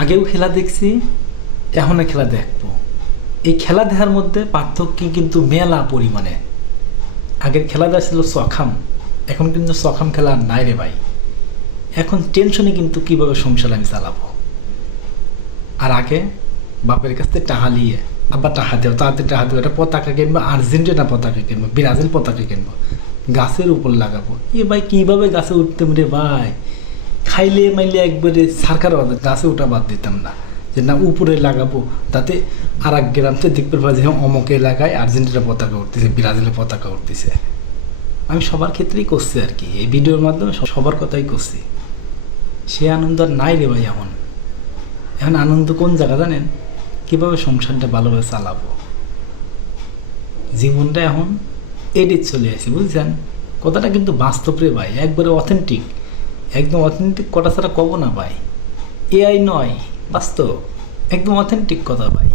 আগেও খেলা দেখছি, এখনও খেলা দেখবো। এই খেলা দেখার মধ্যে পার্থক্য কিন্তু মেলা পরিমাণে। আগের খেলা দেখা ছিল সখাম, এখন কিন্তু সখাম খেলা আর নাই রে ভাই। এখন টেনশনে কিন্তু কীভাবে সংসার আমি চালাবো। আর আগে বাপের কাছ থেকে টাকা নিয়ে আবার টাকা দেও, তাড়াতাড়ি টাকা দেবো, একটা পতাকা কিনবো, আর্জেন্টিনা পতাকা কিনবো, ব্রাজিল পতাকা কিনবো, গাছের উপর লাগাবো। এ ভাই কীভাবে গাছে উঠতাম রে ভাই, খাইলে মাইলে একবারে সরকার গাছে উঠা বাদ দিতাম না, যে না উপরে লাগাবো, তাতে আর এক গ্রাম থেকে দেখতে পাওয়া যায় অমুক এলাকায় আর্জেন্টিনা পতাকা উঠতেছে, ব্রাজিলের পতাকা উঠতেছে। আমি সবার ক্ষেত্রেই করছি আর কি, এই ভিডিওর মাধ্যমে সবার কথাই করছি। সে আনন্দ আর নাই রে ভাই। এখন আনন্দ কোন জায়গা জানেন, কীভাবে সংসারটা ভালোভাবে চালাবো। জীবনটা এখন এডিট চলে আসে, বুঝছেন? কথাটা কিন্তু বাস্তব রে ভাই, একবারে অথেন্টিক, একদম অথেন্টিক কথা ছাড়া কব না ভাই। এআই নয়, বাস্তব, একদম অথেন্টিক কথা ভাই।